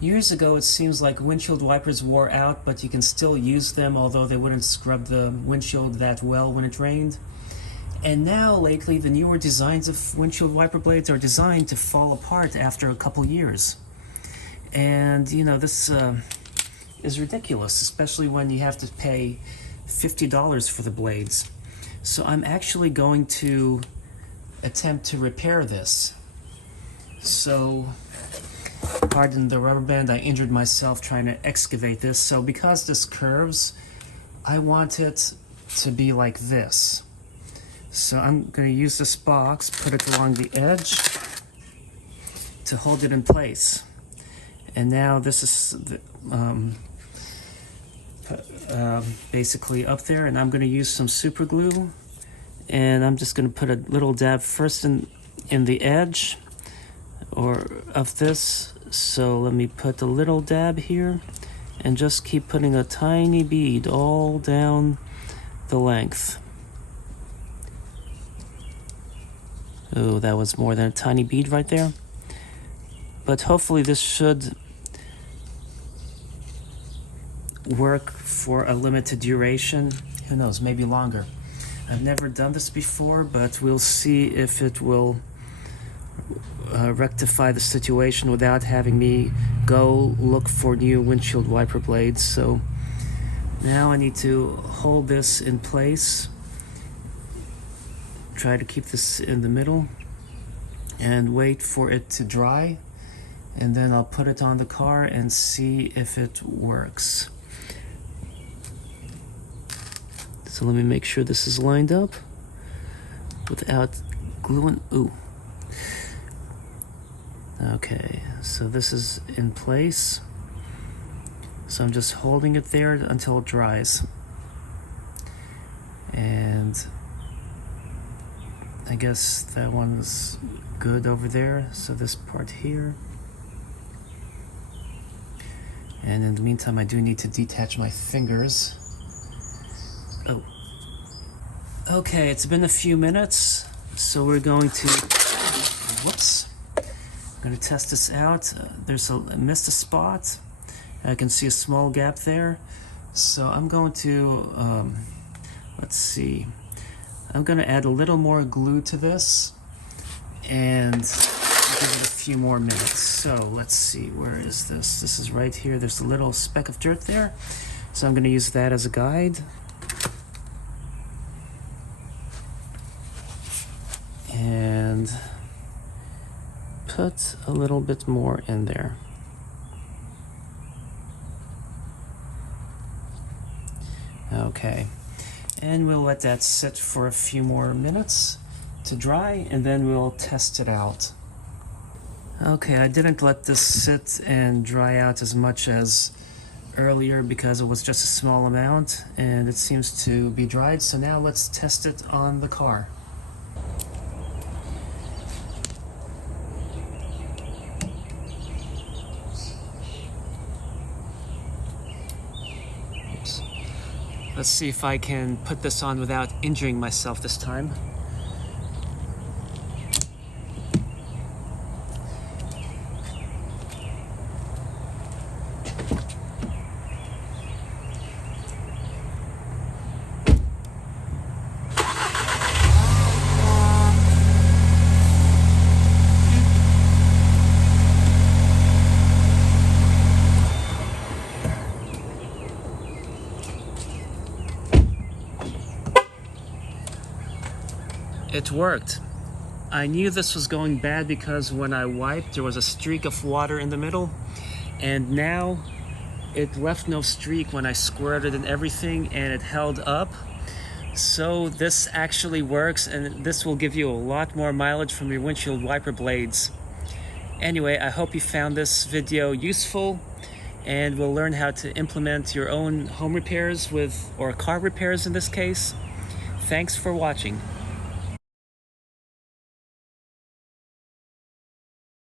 Years ago, it seems like windshield wipers wore out, but you can still use them, although they wouldn't scrub the windshield that well when it rained. And now, lately, the newer designs of windshield wiper blades are designed to fall apart after a couple years. And, you know, this is ridiculous, especially when you have to pay $50 for the blades. So I'm actually going to attempt to repair this. So, pardon the rubber band, I injured myself trying to excavate this. So because this curves, I want it to be like this. So I'm going to use this box, put it along the edge to hold it in place. And now this is basically up there, and I'm going to use some super glue, and I'm just going to put a little dab first in the edge or of this. So let me put a little dab here and just keep putting a tiny bead all down the length. Oh, that was more than a tiny bead right there. But hopefully this should work for a limited duration. Who knows, maybe longer. I've never done this before, but we'll see if it will rectify the situation without having me go look for new windshield wiper blades. So now I need to hold this in place, try to keep this in the middle, and wait for it to dry, and then I'll put it on the car and see if it works. So let me make sure this is lined up without gluing. Ooh. Okay, so this is in place. So I'm just holding it there until it dries. And I guess that one's good over there. So this part here. And in the meantime, I do need to detach my fingers. Oh. Okay, it's been a few minutes. So we're going to, whoops. I'm going to test this out. I missed a spot. I can see a small gap there. So I'm going to, let's see. I'm going to add a little more glue to this and give it a few more minutes. So let's see, where is this? This is right here. There's a little speck of dirt there. So I'm going to use that as a guide. And put a little bit more in there. Okay, and we'll let that sit for a few more minutes to dry, and then we'll test it out. Okay, I didn't let this sit and dry out as much as earlier because it was just a small amount, and it seems to be dried. So now let's test it on the car. Let's see if I can put this on without injuring myself this time. It worked. I knew this was going bad because when I wiped, there was a streak of water in the middle, and now it left no streak when I squirted and everything, and it held up. So this actually works, and this will give you a lot more mileage from your windshield wiper blades. Anyway, I hope you found this video useful, and will learn how to implement your own home repairs or car repairs in this case. Thanks for watching.